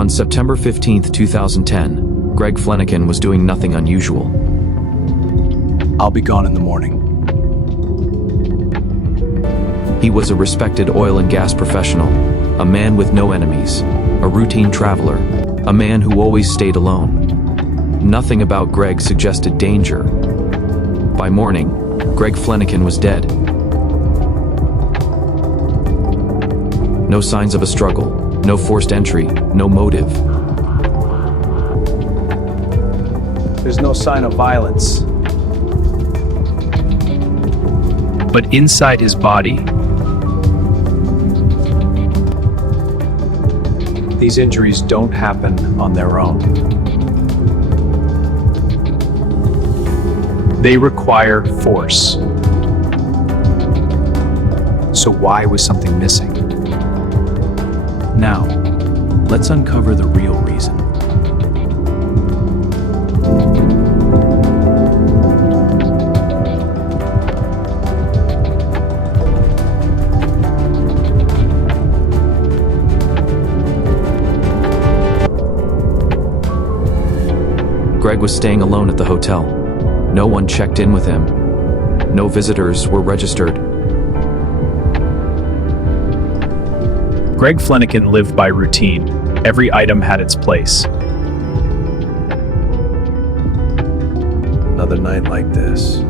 On September 15, 2010, Greg Fleniken was doing nothing unusual. I'll be gone in the morning. He was a respected oil and gas professional, a man with no enemies, a routine traveler, a man who always stayed alone. Nothing about Greg suggested danger. By morning, Greg Fleniken was dead. No signs of a struggle, no forced entry, no motive. There's no sign of violence. But inside his body, these injuries don't happen on their own. they require force. So why was something missing? Now, let's uncover the real reason. Greg was staying alone at the hotel. No one checked in with him. No visitors were registered. Greg Fleniken lived by routine. Every item had its place. Another night like this.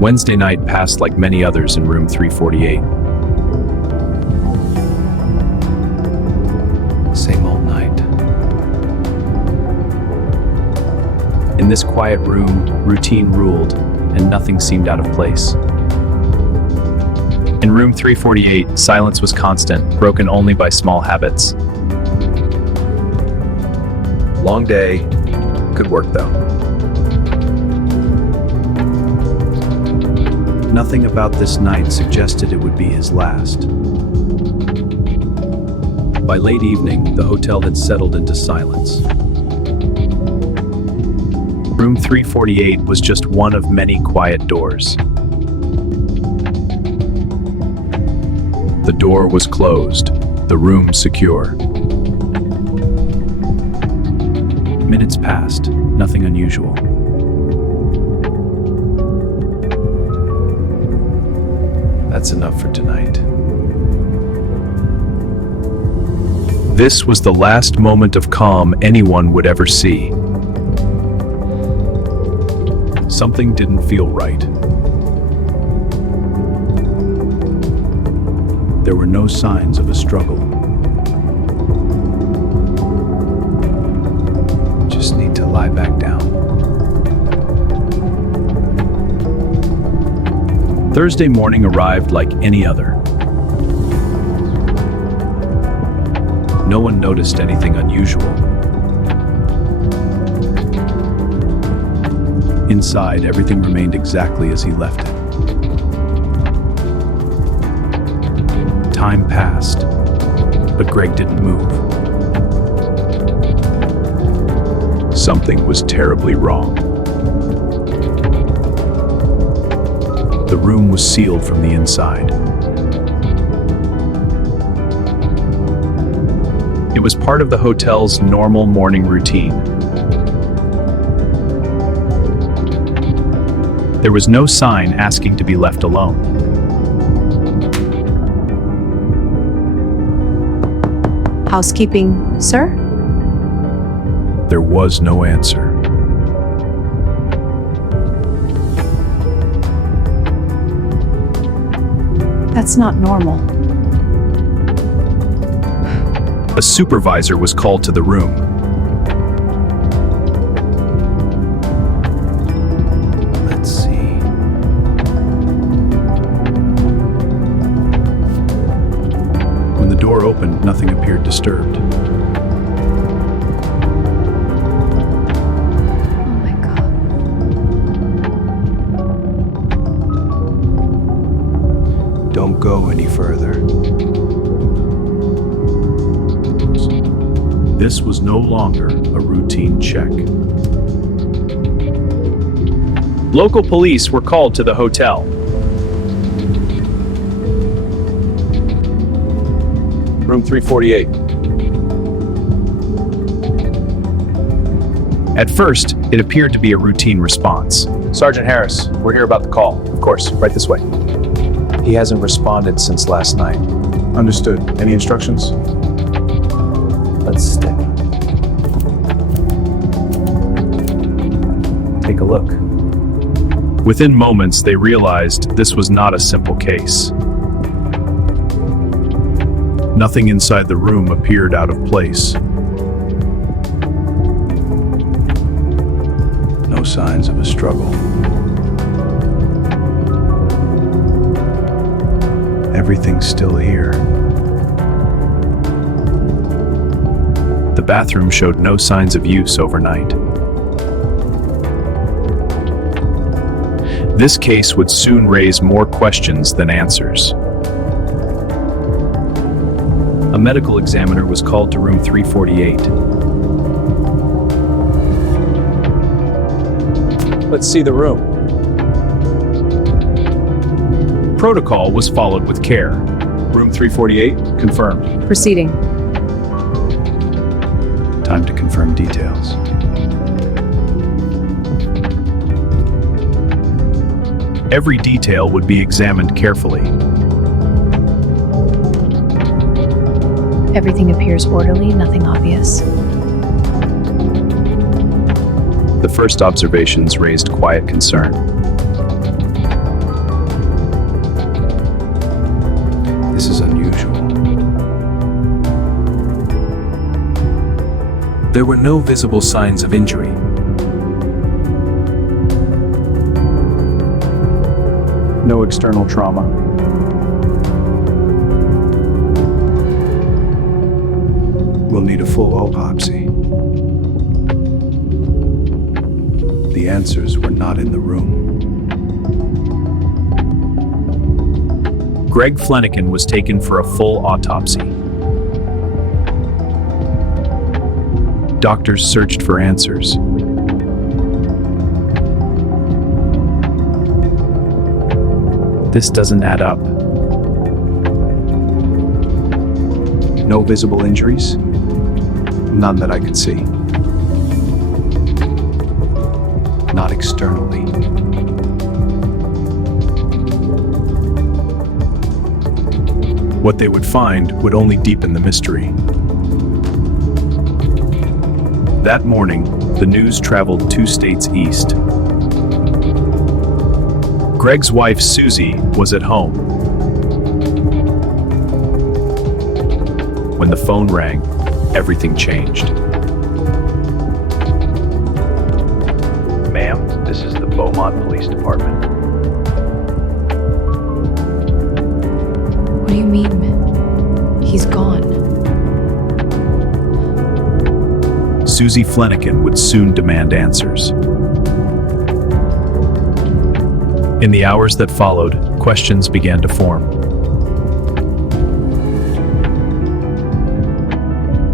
Wednesday night passed like many others in room 348. Same old night. In this quiet room, routine ruled, and nothing seemed out of place. In room 348, silence was constant, broken only by small habits. Long day. Good work, though. Nothing about this night suggested it would be his last. By late evening, the hotel had settled into silence. Room 348 was just one of many quiet doors. The door was closed, the room secure. Minutes passed, nothing unusual. That's enough for tonight. This was the last moment of calm anyone would ever see. Something didn't feel right. There were no signs of a struggle. Just need to lie back down. Thursday morning arrived like any other. No one noticed anything unusual. Inside, everything remained exactly as he left it. Time passed, but Greg didn't move. Something was terribly wrong. The room was sealed from the inside. It was part of the hotel's normal morning routine. There was no sign asking to be left alone. Housekeeping, sir? There was no answer. That's not normal. A supervisor was called to the room. Let's see. When the door opened, nothing appeared disturbed. Oh my God. Don't go any further. This was no longer a routine check. Local police were called to the hotel. Room 348. At first, it appeared to be a routine response. Sergeant Harris, we're here about the call. Of course, right this way. He hasn't responded since last night. Understood. Any instructions? Let's step. Take a look. Within moments, they realized this was not a simple case. Nothing inside the room appeared out of place. No signs of a struggle. Everything's still here. The bathroom showed no signs of use overnight. This case would soon raise more questions than answers. A medical examiner was called to room 348. Let's see the room. Protocol was followed with care. Room 348, confirmed. Proceeding. Time to confirm details. Every detail would be examined carefully. Everything appears orderly, nothing obvious. The first observations raised quiet concern. This is unusual. There were no visible signs of injury. No external trauma. We'll need a full autopsy. The answers were not in the room. Greg Fleniken was taken for a full autopsy. Doctors searched for answers. This doesn't add up. No visible injuries? None that I could see. Not externally. What they would find would only deepen the mystery. That morning, the news traveled 2 states east. Greg's wife, Susie, was at home. When the phone rang, everything changed. Ma'am, this is the Beaumont Police Department. What do you mean? He's gone. Susie Fleniken would soon demand answers. In the hours that followed, questions began to form.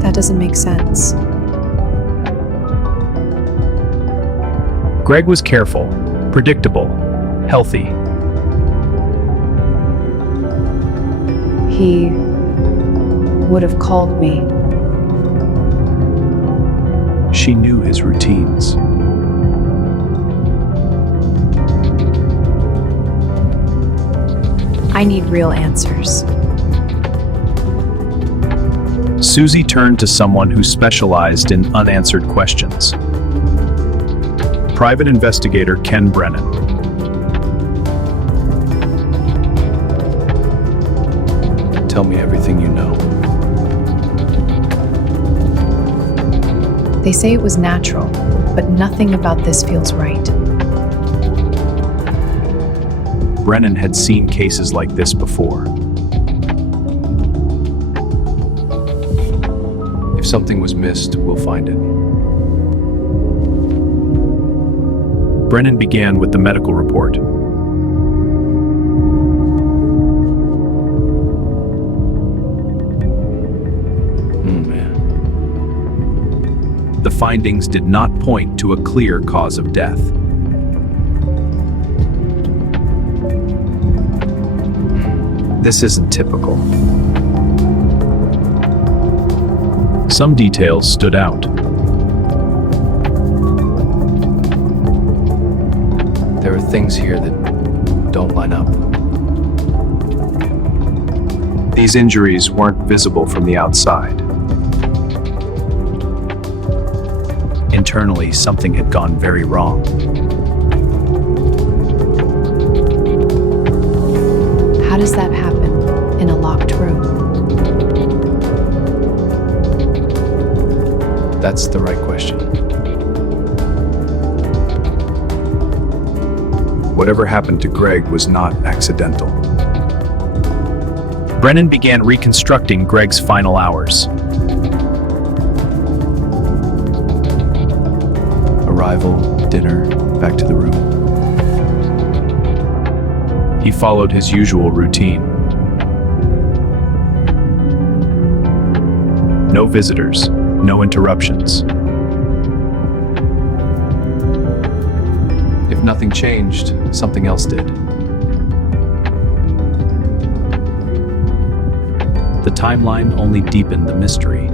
That doesn't make sense. Greg was careful, predictable, healthy. He would have called me. She knew his routines. I need real answers. Susie turned to someone who specialized in unanswered questions. Private investigator Ken Brennan. Tell me everything you know. They say it was natural, but nothing about this feels right. Brennan had seen cases like this before. If something was missed, we'll find it. Brennan began with the medical report. Man. The findings did not point to a clear cause of death. This isn't typical. Some details stood out. There are things here that don't line up. These injuries weren't visible from the outside. Internally, something had gone very wrong. How does that happen in a locked room? That's the right question. Whatever happened to Greg was not accidental. Brennan began reconstructing Greg's final hours. Arrival, dinner, back to the room. He followed his usual routine. No visitors, no interruptions. If nothing changed, something else did. The timeline only deepened the mystery.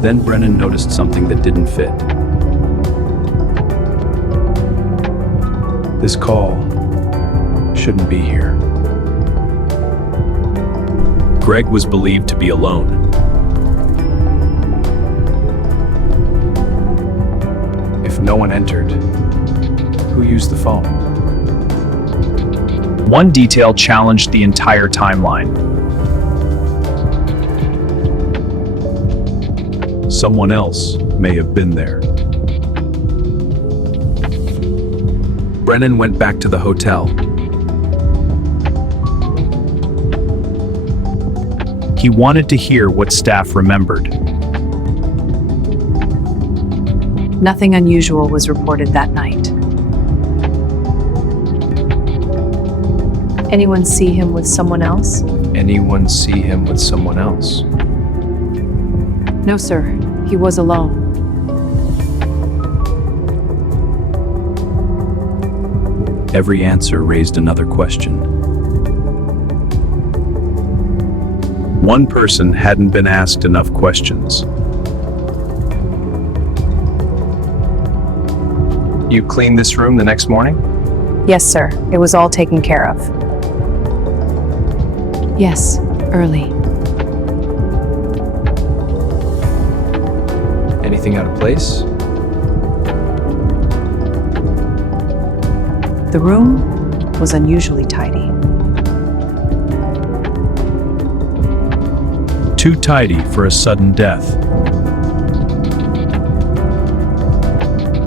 Then Brennan noticed something that didn't fit. This call shouldn't be here. Greg was believed to be alone. If no one entered, who used the phone? One detail challenged the entire timeline. Someone else may have been there. Brennan went back to the hotel. He wanted to hear what staff remembered. Nothing unusual was reported that night. Anyone see him with someone else? Anyone see him with someone else? No, sir. He was alone. Every answer raised another question. One person hadn't been asked enough questions. You cleaned this room the next morning? Yes, sir. It was all taken care of. Yes, early. Anything out of place? The room was unusually tidy. Too tidy for a sudden death.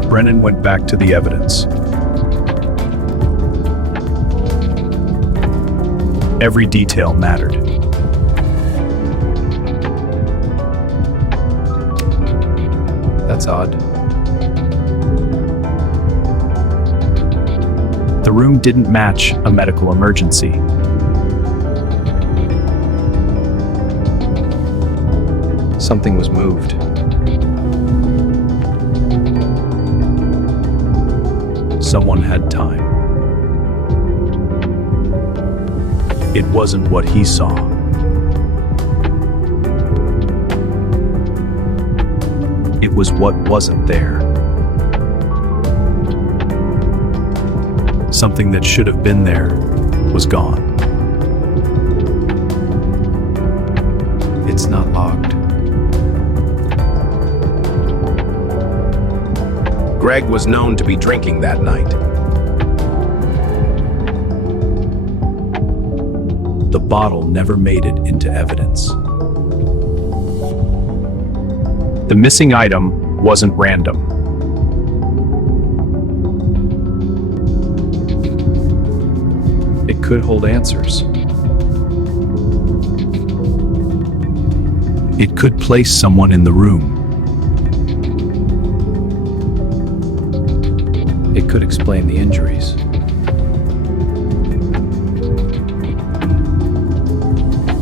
Brennan went back to the evidence. Every detail mattered. That's odd. The room didn't match a medical emergency. Something was moved. Someone had time. It wasn't what he saw. It was what wasn't there. Something that should have been there was gone. It's not logged. Greg was known to be drinking that night. The bottle never made it into evidence. The missing item wasn't random. It could hold answers. It could place someone in the room. It could explain the injuries.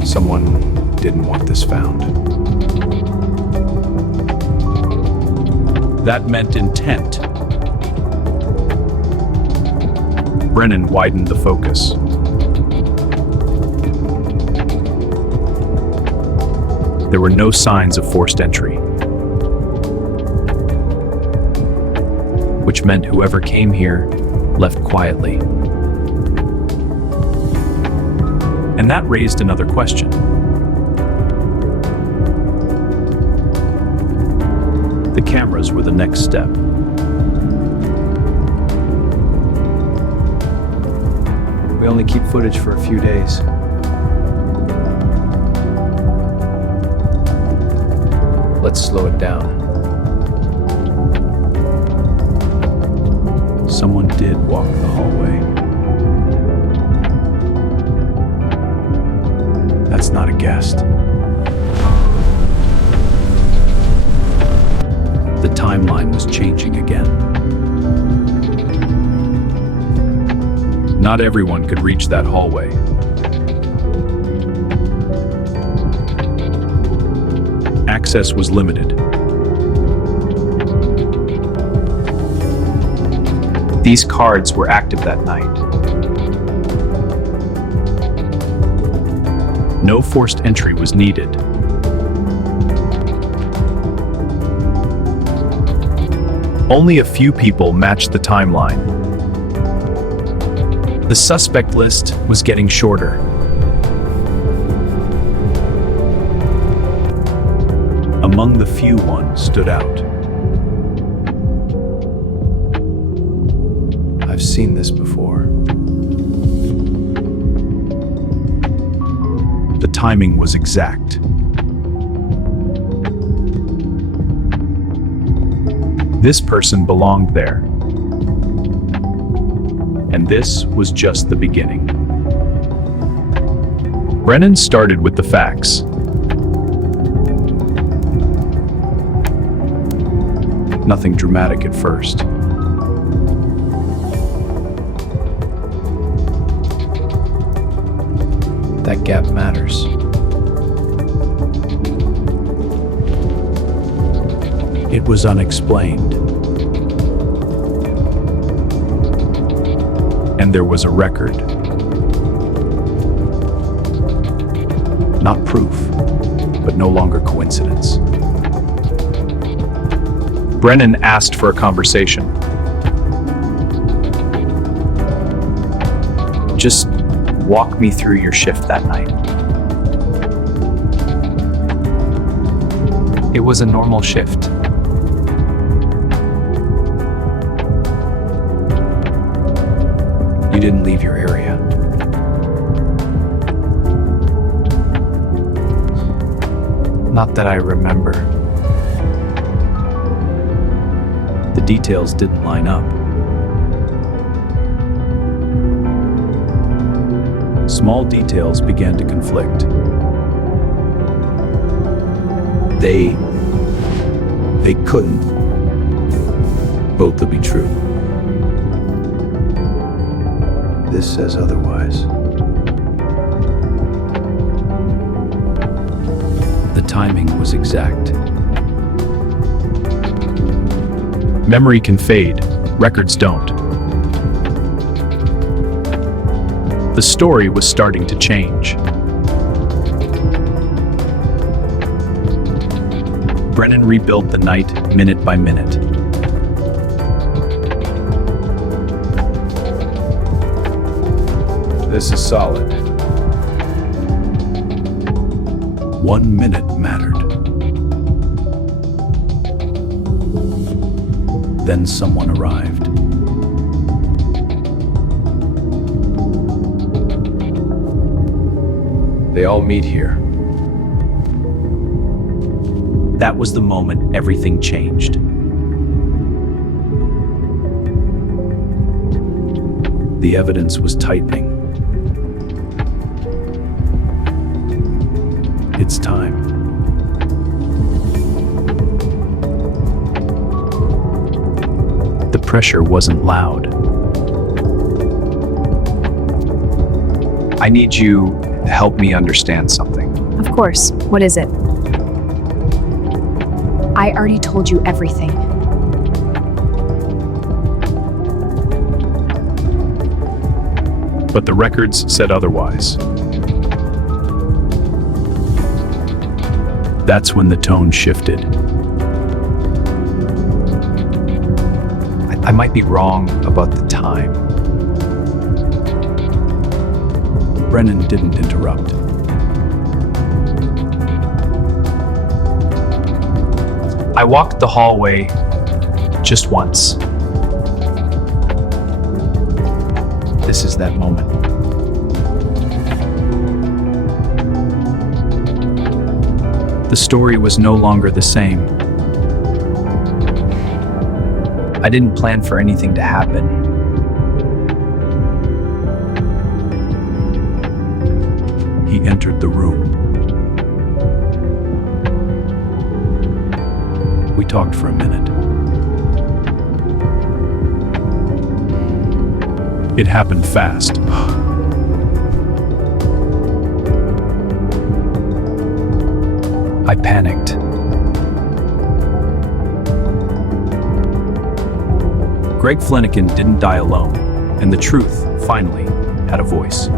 Someone didn't want this found. That meant intent. Brennan widened the focus. There were no signs of forced entry, which meant whoever came here left quietly. And that raised another question. The cameras were the next step. We only keep footage for a few days. Let's slow it down. Someone did walk the hallway. That's not a guest. The timeline was changing again. Not everyone could reach that hallway. Access was limited. These cards were active that night. No forced entry was needed. Only a few people matched the timeline. The suspect list was getting shorter. Among the few one stood out. I've seen this before. The timing was exact. This person belonged there. And this was just the beginning. Brennan started with the facts. Nothing dramatic at first. That gap matters. It was unexplained. And there was a record. Not proof, but no longer coincidence. Brennan asked for a conversation. Just walk me through your shift that night. It was a normal shift. You didn't leave your area. Not that I remember. The details didn't line up. Small details began to conflict. They couldn't both be true. This says otherwise. The timing was exact. Memory can fade, records don't. The story was starting to change. Brennan rebuilt the night minute by minute. This is solid. 1 minute mattered. Then someone arrived. They all meet here. That was the moment everything changed. The evidence was tightening. It's time. The pressure wasn't loud. I need you to help me understand something. Of course. What is it? I already told you everything. But the records said otherwise. That's when the tone shifted. I might be wrong about the time. Brennan didn't interrupt. I walked the hallway just once. This is that moment. The story was no longer the same. I didn't plan for anything to happen. He entered the room. We talked for a minute. It happened fast. I panicked. Greg Fleniken didn't die alone, and the truth, finally, had a voice.